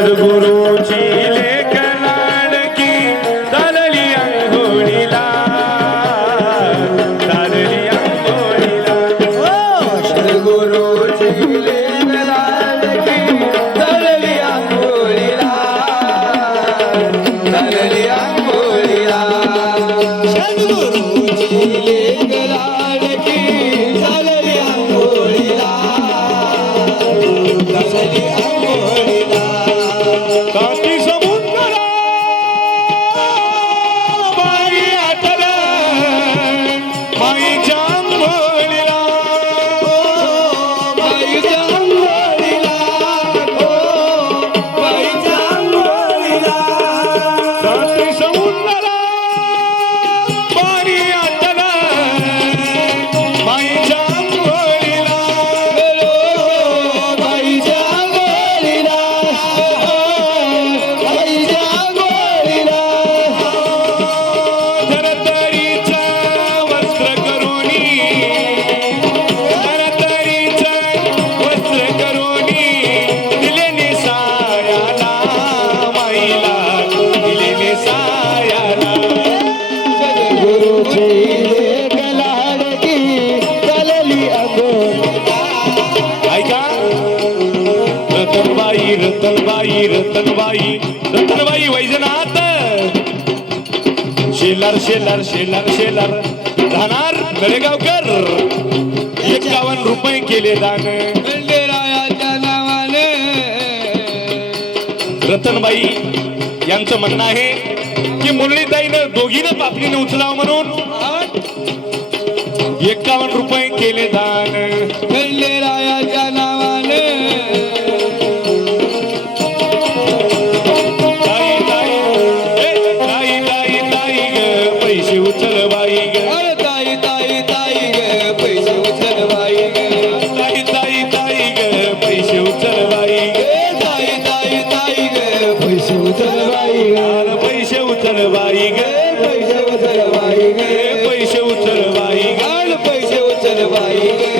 सद्गुरूची लेक लाडकी चालली अंघोळीला चालली अंघोळीला सद्गुरूची लेक लाडकी चालली अंघोळीला चालली अंघोळीला सद्गुरूची लेक लाडकी चालली अंघोळीला चालली अंघोळीला काठी समुद्रा बाई आटला माईच्या अंघोळीला बाईच्या अंघोळीला बाईच्या अंघोळीला काठी समुद्रा बाई आटला माईच्या अंघोळीला बाईच्या अंघोळीला बाईच्या अंघोळीला धरतरीचा वस्त्र करुणी धरतरीचा वस्त्र करुणी दिले नेसायाला माईला दिले नेसायाला सद्गुरूची लेक लाडकी चालली अंघोळीला ऐका रतनबाई रतनबाई रतनबाई रतनबाई वैजनाथ शेलार शेलार शेलार शेलार राहणार गळेगावकर 51 रुपये केले दान खंडेरायाच्या नावाने रतनबाई यांचं म्हणणं आहे की मुरळीताईनं दोघीनं पापणीने उचलावं म्हणून 51 रुपये केले दान खंडेरायाच्या नावाने ताई ताई ए, ताई ताई ताई ग पैसे उचल बाई ग अरे ताई ताई ताई ग पैसे उचल बाई ग ताई ताई ताई ग पैसे उचल बाई ग ए ताई ताई ताई ग पैसे उचल बाई ग आला पैसे उचल बाई ग पैसे उचल बाई ग ए, पैसे उचल बाई ग अरे पैसे उचल बाई ग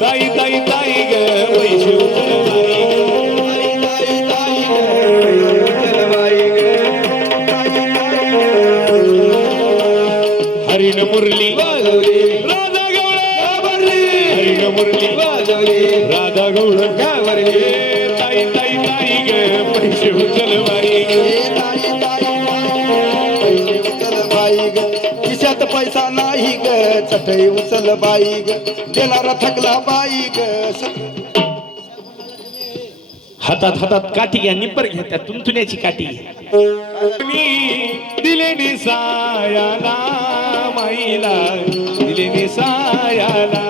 ताई ताई ताई ग पैसे उचल बाई ग ताई ताई ताई ग पैसे उचल बाई ग हरिण मुरली वाजवली राधा गवळ घाबरली हरिण मुरली वाजवली राधा गवळ घाबरली ताई ताई ताई ग पैसे उचल बाई ग ताई ताई पैसे उचल बाई ग खिशात पैसा नाही ग चटई उचल बाई ग देणारा थकला बाई ग हातात हातात काठी घ्या निप्पर घ्या त्या तुंतुण्याची काठी मी दिले निसायाला माईला दिले निसायाला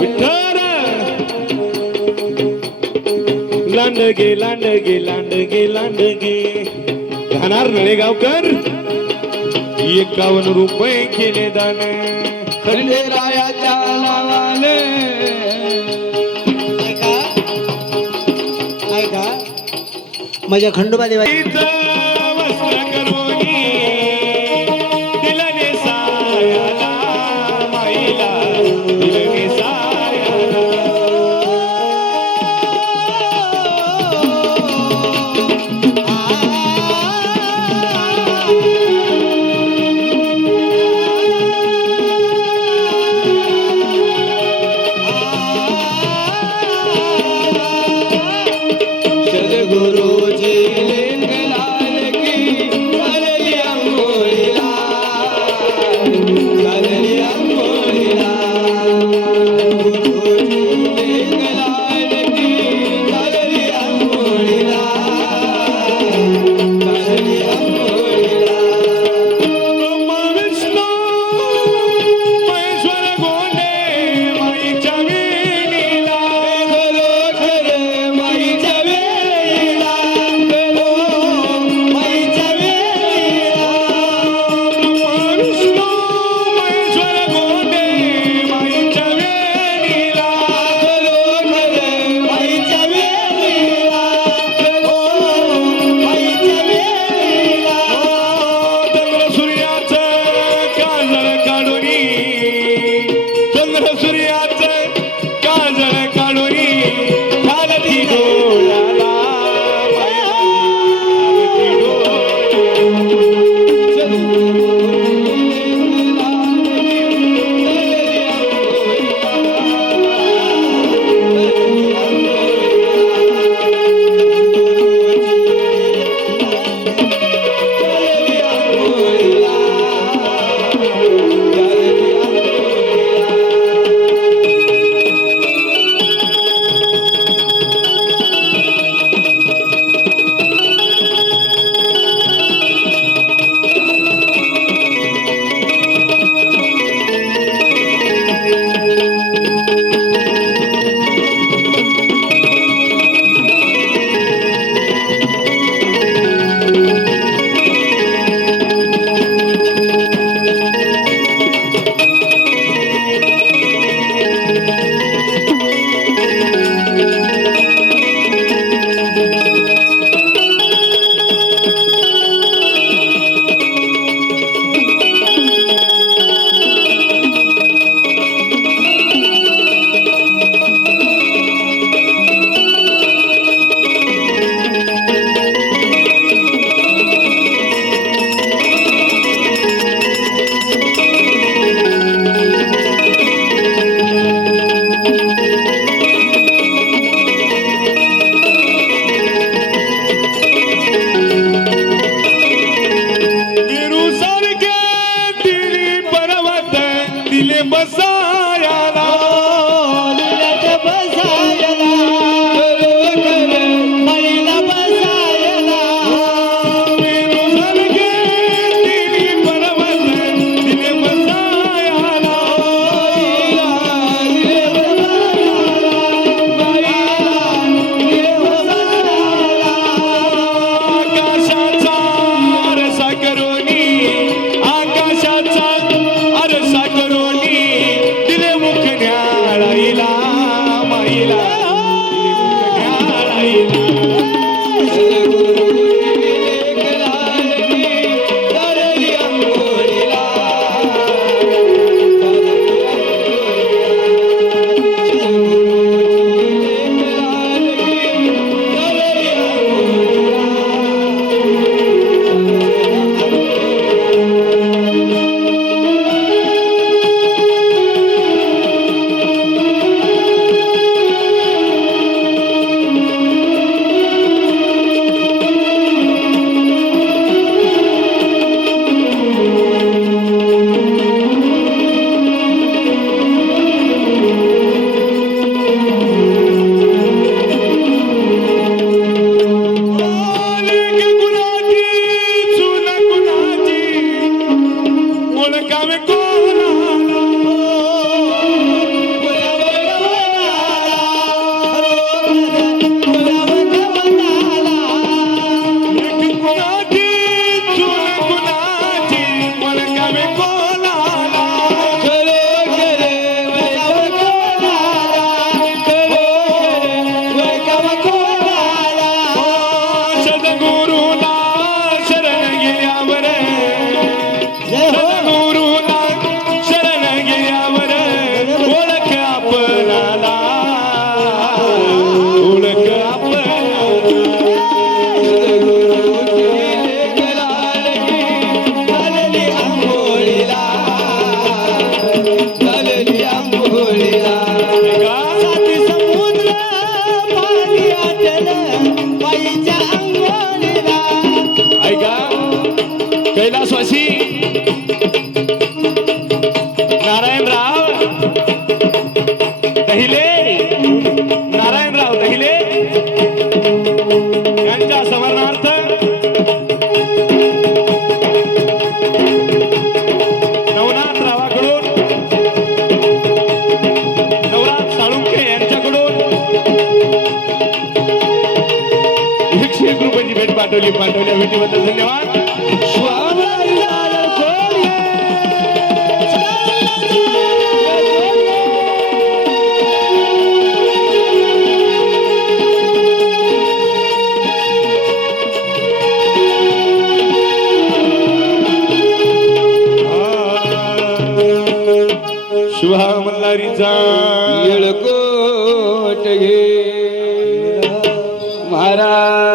विठ्ठल लांडगे लांडगे लांडगे लांडगे राहणार नळेगावकर 51 रुपये केले दान खंडेरायाच्या नावाने ऐका माझ्या खंडोबा देवा वस्त्र करुणी दिलं नेसायाला माईला दिलं नेसायाला सद्गुरूची लेक सूर्याचं काजळ काढोरी घालती डोळ्याला घालती दिले बसायाला मळीला बसायला दिली पर्वत दिले बसायाला आकाशाचा आरसा करोनी आकाशाचा आरसा करोनी दिले मुखन्याळाईला माईला कैलासवासी नारायणराव दहिले नारायणराव दहिले यांच्या स्मरणार्थ नवनाथरावाकडून नवनाथ साळुंखे यांच्याकडून 101 रुपयाची भेट पाठवल्या भेटीबद्दल धन्यवाद. शुभा मल्हारी जा येळकोट घे महाराज